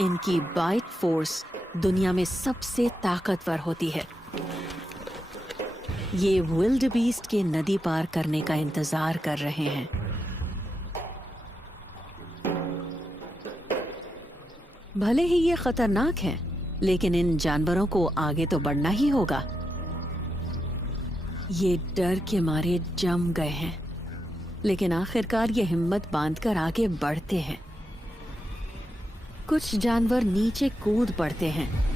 इनकी bite force दुनिया में सबसे ताकतवर होती है। ये विल्डबीस्ट के नदी पार करने का इंतजार कर रहे हैं। भले ही ये खतरनाक है, लेकिन इन जानवरों को आगे तो बढ़ना ही होगा। ये डर के मारे जम गए हैं, लेकिन आखिरकार ये हिम्मत बांधकर आगे बढ़ते हैं। कुछ जानवर नीचे कूद पड़ते हैं।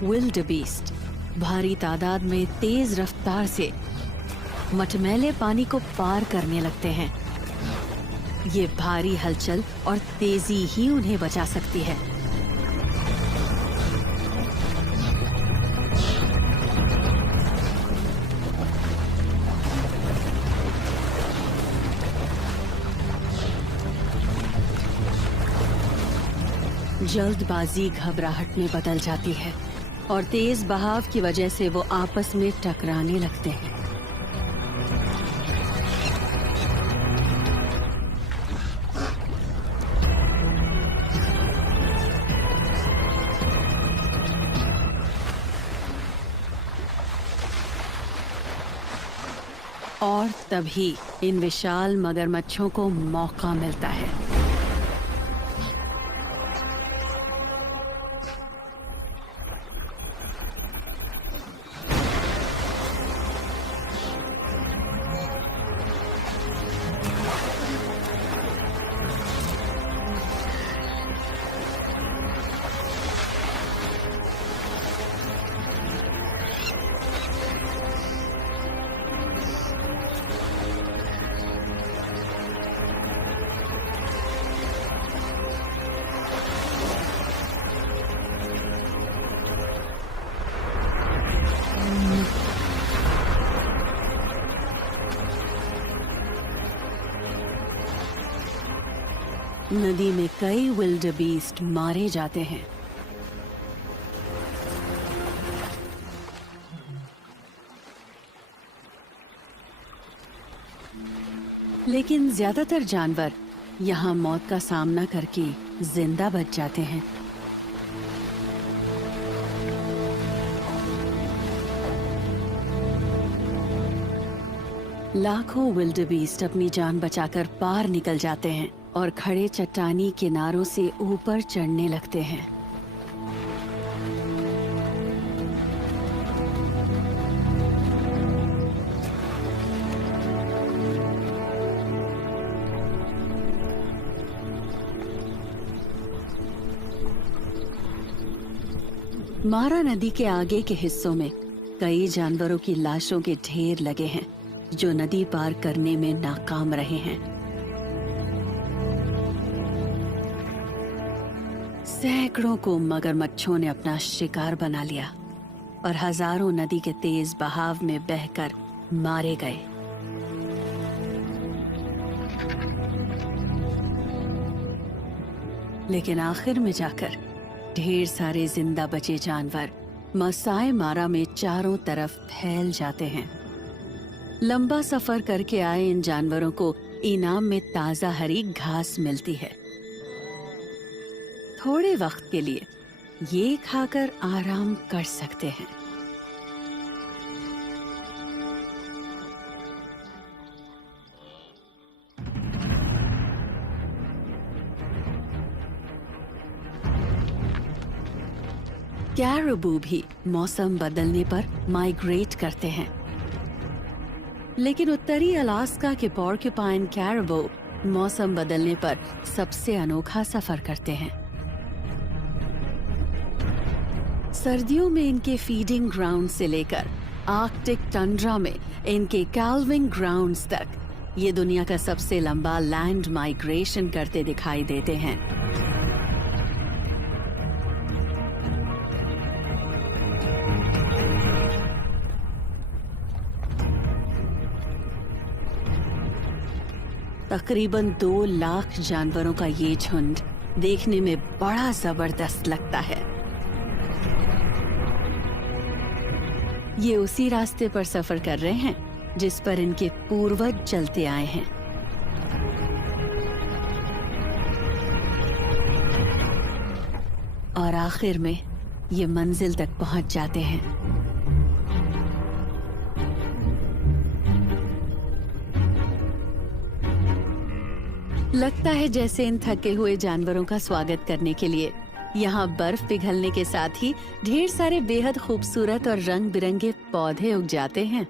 विल्डबीस्ट भारी तादाद में तेज रफ्तार से मटमैले पानी को पार करने लगते हैं। ये भारी हलचल और तेजी ही उन्हें बचा सकती है। जल्दबाजी घबराहट में बदल जाती है और तेज बहाव की वजह से वो आपस में टकराने लगते हैं। और तभी इन विशाल मगरमच्छों को मौका मिलता है। नदी में कई विल्डबीस्ट मारे जाते हैं। लेकिन ज्यादातर जानवर यहाँ मौत का सामना करके जिंदा बच जाते हैं। लाखों विल्डबीस्ट अपनी जान बचाकर पार निकल जाते हैं और खड़े चट्टानी किनारों से ऊपर चढ़ने लगते हैं। मारा नदी के आगे के हिस्सों में कई जानवरों की लाशों के ढेर लगे हैं जो नदी पार करने में नाकाम रहे हैं। सैकड़ों को मगरमच्छों ने अपना शिकार बना लिया और हजारों नदी के तेज बहाव में बहकर मारे गए। लेकिन आखिर में जाकर ढेर सारे जिंदा बचे जानवर मसाई मारा में चारों तरफ फैल जाते हैं। लंबा सफर करके आए इन जानवरों को इनाम में ताजा हरी घास मिलती है। थोड़े वक्त के लिए ये खाकर आराम कर सकते हैं। कैरबू भी मौसम बदलने पर माइग्रेट करते हैं, लेकिन उत्तरी अलास्का के पोर्क्यूपाइन कैरबू मौसम बदलने पर सबसे अनोखा सफर करते हैं। सर्दियों में इनके फीडिंग ग्राउंड से लेकर आर्कटिक टंड्रा में इनके कैल्विंग ग्राउंड्स तक ये दुनिया का सबसे लंबा लैंड माइग्रेशन करते दिखाई देते हैं। तकरीबन 2 लाख जानवरों का ये झुंड देखने में बड़ा जबरदस्त लगता है। ये उसी रास्ते पर सफर कर रहे हैं जिस पर इनके पूर्वज चलते आए हैं। और आखिर में ये मंजिल तक पहुंच जाते हैं। लगता है जैसे इन थके हुए जानवरों का स्वागत करने के लिए यहाँ बर्फ पिघलने के साथ ही ढेर सारे बेहद खूबसूरत और रंग बिरंगे पौधे उग जाते हैं।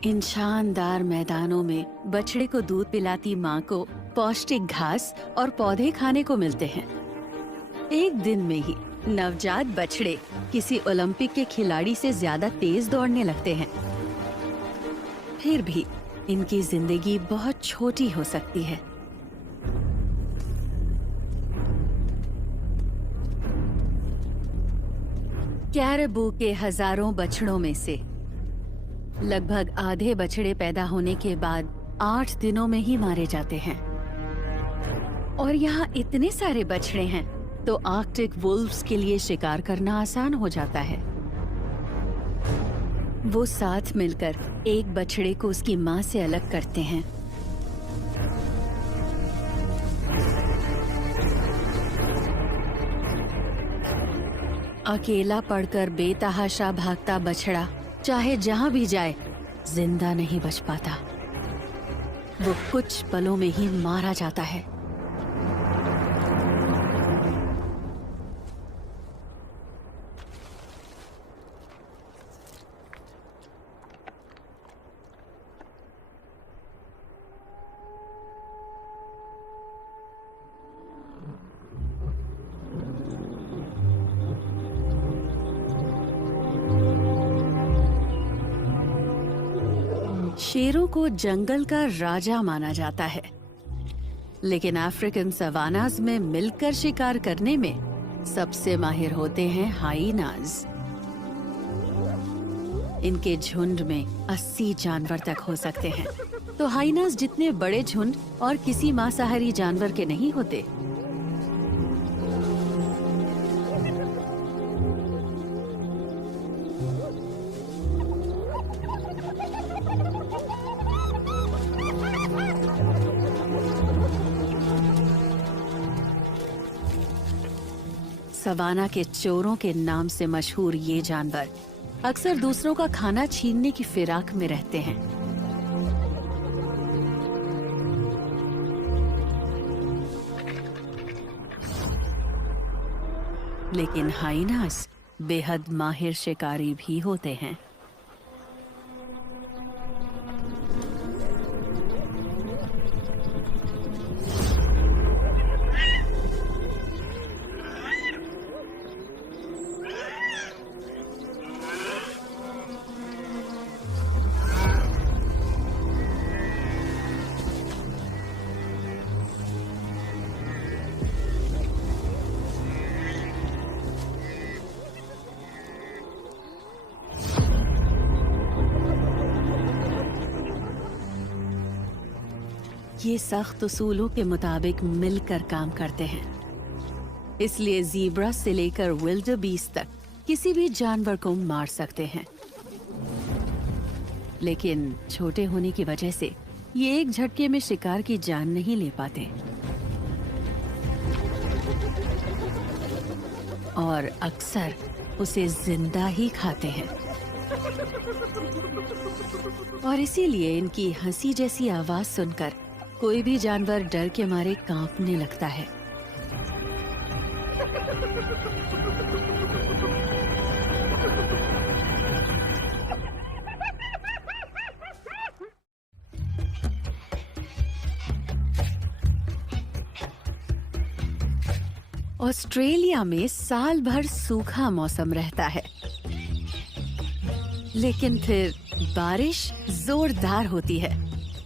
इन शानदार मैदानों में बछड़े को दूध पिलाती माँ को पौष्टिक घास और पौधे खाने को मिलते हैं। एक दिन में ही नवजात बछड़े किसी ओलंपिक के खिलाड़ी से ज्यादा तेज दौड़ने लगते हैं। फिर भी इनकी जिंदगी बहुत छोटी हो सकती है। कैरेबू के हजारों बछड़ों में से लगभग आधे बछड़े पैदा होने के बाद 8 दिनों में ही मारे जाते हैं। और यहाँ इतने सारे बछड़े हैं तो आर्कटिक वुल्व्स के लिए शिकार करना आसान हो जाता है। वो साथ मिलकर एक बछड़े को उसकी माँ से अलग करते हैं। अकेला पड़कर बेतहाशा भागता बछड़ा चाहे जहां भी जाए जिंदा नहीं बच पाता। वो कुछ पलों में ही मारा जाता है। शेरों को जंगल का राजा माना जाता है, लेकिन अफ्रीकन सवानाज में मिलकर शिकार करने में सबसे माहिर होते हैं हाइनाज। इनके झुंड में 80 जानवर तक हो सकते हैं। तो हाइनाज जितने बड़े झुंड और किसी मांसाहारी जानवर के नहीं होते। सवाना के चोरों के नाम से मशहूर ये जानवर अक्सर दूसरों का खाना छीनने की फिराक में रहते हैं। लेकिन हाइनास बेहद माहिर शिकारी भी होते हैं। ये सख्त उसूलों के मुताबिक मिलकर काम करते हैं। इसलिए ज़ीब्रा से लेकर विल्डरबीस्ट तक किसी भी जानवर को मार सकते हैं। लेकिन छोटे होने की वजह से ये एक झटके में शिकार की जान नहीं ले पाते और अक्सर उसे जिंदा ही खाते हैं। और इसीलिए इनकी हंसी जैसी आवाज सुनकर कोई भी जानवर डर के मारे कांपने लगता है। ऑस्ट्रेलिया में साल भर सूखा मौसम रहता है, लेकिन फिर बारिश जोरदार होती है